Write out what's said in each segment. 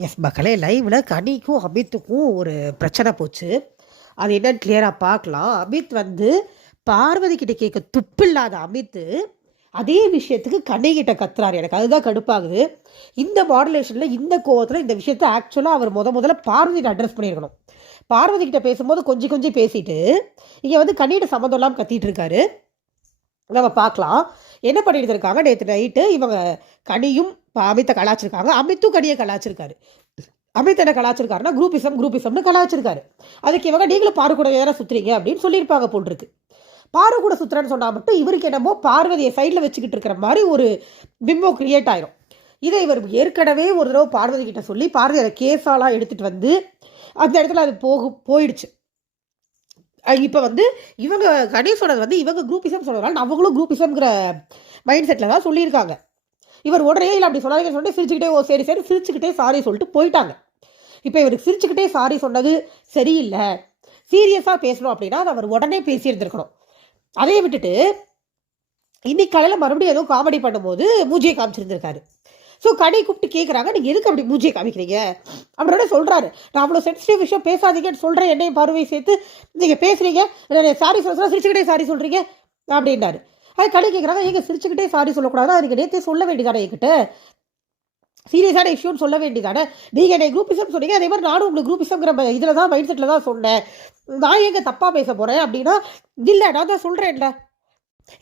S மக்களே, லைவ்ல கனிக்கும் அமித்துக்கும் ஒரு பிரச்சனை போச்சு. அது என்னன்னு கிளியரா பார்க்கலாம். அமித் வந்து பார்வதி கிட்ட கேட்க துப்பில்லாத அமித்து அதே விஷயத்துக்கு கனி கிட்ட கத்துறாரு. எனக்கு அதுதான் கடுப்பாகுது. இந்த மாடுலேஷன்ல இந்த கோவத்துல இந்த விஷயத்த ஆக்சுவலா அவர் முதல்ல பார்வதியை அட்ரஸ் பண்ணியிருக்கணும். பார்வதி கிட்ட பேசும்போது கொஞ்சம் கொஞ்சம் பேசிட்டு இங்க வந்து கனியிட சம்மந்தம் இல்லாமல் கத்திட்டு இருக்காரு. நம்ம பார்க்கலாம். என்ன பண்ணிட்டு இருக்காங்க, நேற்று நைட்டு இவங்க கனியும் அமித்தை கலாச்சிருக்காங்க. அமித்தும் கனியை கலாச்சிருக்காரு. அமித் என்ன கலாச்சிருக்காருன்னா குரூப்பிசம்னு கலாச்சிருக்காரு. அதுக்கு இவங்க நீங்களும் பாரு கூட வேற சுத்துறீங்க அப்படின்னு சொல்லியிருப்பாங்க போல் இருக்கு. பாரு கூட சுத்துறேன்னு சொன்னா மட்டும் இவருக்கு என்னமோ பார்வதியை சைடில் வச்சுக்கிட்டு இருக்கிற மாதிரி ஒரு பிம்பம் கிரியேட் ஆயிரும். இதை இவர் ஏற்கனவே ஒரு தடவை பார்வதி கிட்ட சொல்லி பார்வதியை கேஸாலாம் எடுத்துட்டு வந்து அந்த இடத்துல அது போயிடுச்சு. இப்போ வந்து இவங்க கணேஷ் சொன்னது வந்து இவங்க குரூப்பிசம் சொன்னதுனால அவங்களும் குரூப்பிசம்ங்கிற மைண்ட் செட்டில் தான் சொல்லியிருக்காங்க. இவர் உடனே இல்லை அப்படி சொல்லாதீங்கன்னு சொல்லிட்டு சிரிச்சுக்கிட்டே சரி சரி சிரிச்சுக்கிட்டே சாரி சொல்லிட்டு போயிட்டாங்க. இப்போ இவருக்கு சிரிச்சுக்கிட்டே சாரி சொன்னது சரியில்லை, சீரியஸாக பேசணும் அப்படின்னா அதை அவர் உடனே பேசியிருந்திருக்கணும். அதையே விட்டுட்டு இன்னைக்கு காலையில் மறுபடியும் ஏதோ காமெடி பண்ணும்போது மூஞ்சியை காமிச்சிருந்திருக்காரு. ஸோ கடை கூப்பிட்டு கேட்குறாங்க, நீங்கள் எதுக்கு அப்படி மூஞ்சியை காமிக்கிறீங்க அப்படின்னா சொல்கிறாரு, நான் அவ்வளோ சென்சிட்டிவ் விஷயம் பேசாதீங்கன்னு சொல்கிறேன், என்னையும் பார்வை சேர்த்து நீங்கள் பேசுகிறீங்க, சாரி சொல்ல சிரிச்சுக்கிட்டே சாரி சொல்கிறீங்க அப்படின்னாரு. அது கடை கேட்குறாங்க, எங்க சிரிச்சுக்கிட்டே சாரி சொல்லக்கூடாது, அதுக்கு நேற்றே சொல்ல வேண்டியதானே என்கிட்ட, சீரியஸான இஷ்யூன்னு சொல்ல வேண்டியதானே, நீங்கள் என்னை குரூப்பிசம் சொன்னீங்க, அதே மாதிரி நானும் உங்களுக்கு குரூப்பிசம்ங்கிற இதில் தான் மைண்ட் செட்டில் தான் சொன்னேன், நான் எங்கே தப்பாக பேச போகிறேன் அப்படின்னா, இல்லை நான் தான் சொல்கிறேன்ல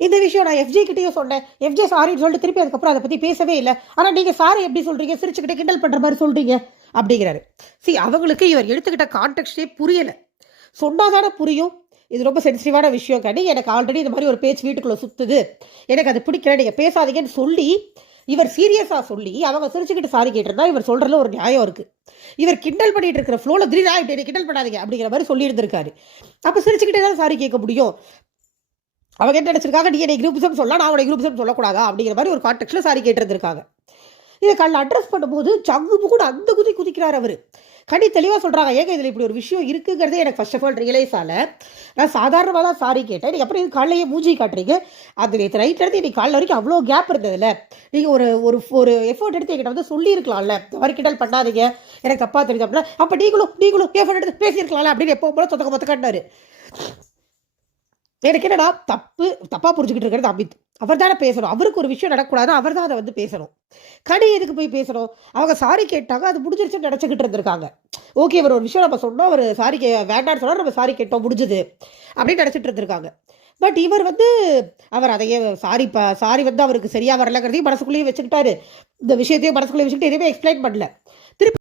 இந்த விஷயம், நான் எஃப்ஜே கிட்டேயும் சொன்னேன், எஃப்ஜே சாரின்னு சொல்லிட்டு திருப்பி அதுக்கப்புறம் அதை பற்றி பேசவே இல்லை, ஆனால் நீங்கள் சாரி எப்படி சொல்கிறீங்க, சிரிச்சுக்கிட்டே கிண்டல் பண்ணுற மாதிரி சொல்கிறீங்க அப்படிங்கிறாரு. அவங்களுக்கு இவர் எடுத்துக்கிட்ட கான்டெக்ஸ்டே புரியலை. சொன்னால் தானே புரியும். இது ரொம்ப சென்சிட்டிவான விஷயம் கண்டி, எனக்கு ஆல்ரெடி இந்த மாதிரி ஒரு பேச்சு வீட்டுக்குள்ளே சுற்றுது, எனக்கு அது பிடிக்கல, நீங்கள் பேசாதீங்கன்னு சொல்லி இவர் சீரியஸாக சொல்லி அவங்க சிரிச்சுக்கிட்டு சாரி கேட்டிருந்தா இவர் சொல்கிறதுல ஒரு நியாயம் இருக்குது. இவர் கிண்டல் பண்ணிட்டு இருக்கிற ஃப்ளோவில் திடீர்னு இப்படி கிண்டல் பண்ணாதீங்க அப்படிங்கிற மாதிரி சொல்லியிருந்திருக்காரு. அப்போ சிரிச்சுக்கிட்டே தான் சாரி கேட்க முடியும். அவங்க என்ன நினச்சிருக்காங்க, நீ என்னை குரூப்பிசம் சொல்லலாம், நான் உடைய குரூப்பிசம் சொல்லக்கூடாதா அப்படிங்கிற மாதிரி ஒரு கான்டெக்ட்ல சாரி கேட்டிருந்திருக்காங்க. இதை கல்ல அட்ரஸ் பண்ணும்போது சங்கு கூட அந்த குதிக்கிறார் அவர். கனி தெளிவாக சொல்கிறாங்க, ஏங்க இதில் இப்படி ஒரு விஷயம் இருக்குங்கிறதே எனக்கு ஃபர்ஸ்ட் ஆஃப் ஆல் ரியலைஸ் ஆகலை, நான் சாதாரணமாக தான் சாரி கேட்டேன், நீங்கள் அப்புறம் காலையே மூஞ்சி காட்டுறீங்க, அது நேற்று நைட் எடுத்து இன்னைக்கு காலைல வரைக்கும் அவ்வளோ கேப் இருந்ததில்ல, நீங்கள் ஒரு ஒரு ஒரு எஃபர்ட் எடுத்து என்கிட்ட வந்து சொல்லியிருக்கலாம்ல, இந்த மாதிரி கிண்டல் பண்ணாதீங்க எனக்கு தப்பாக தெரிஞ்சு அப்படின்னா, அப்போ நீங்களும் எஃபர்ட் எடுத்து பேசியிருக்கலாம்ல அப்படின்னு எப்போ போல தொத்த காட்டினாரு. எனக்கு என்னடா தப்பாக புரிஞ்சுக்கிட்டு இருக்கிறது அமித். அவர் தானே பேசணும், அவருக்கு ஒரு விஷயம் நடக்கூடாது, அவர் தான் அதை வந்து பேசணும். கனி எதுக்கு போய் பேசணும், அவங்க சாரி கேட்டாங்க, அது முடிஞ்சிருச்சுன்னு நினச்சிக்கிட்டு இருந்திருக்காங்க. ஓகே, ஒரு விஷயம் நம்ம சொன்னோம், அவர் சாரி வேண்டான்னு சொன்னால் நம்ம சாரி கேட்டோம் முடிஞ்சுது அப்படின்னு நினச்சிட்டு இருந்திருக்காங்க. பட் இவர் வந்து அவர் அதையே சாரி வந்து அவருக்கு சரியாக வரலங்கிறதையும் மனசுக்குள்ளேயே வச்சுக்கிட்டாரு, இந்த விஷயத்தையும் மனசுக்குள்ளேயே வச்சுக்கிட்டு எதுவுமே எக்ஸ்பிளைன் பண்ணல.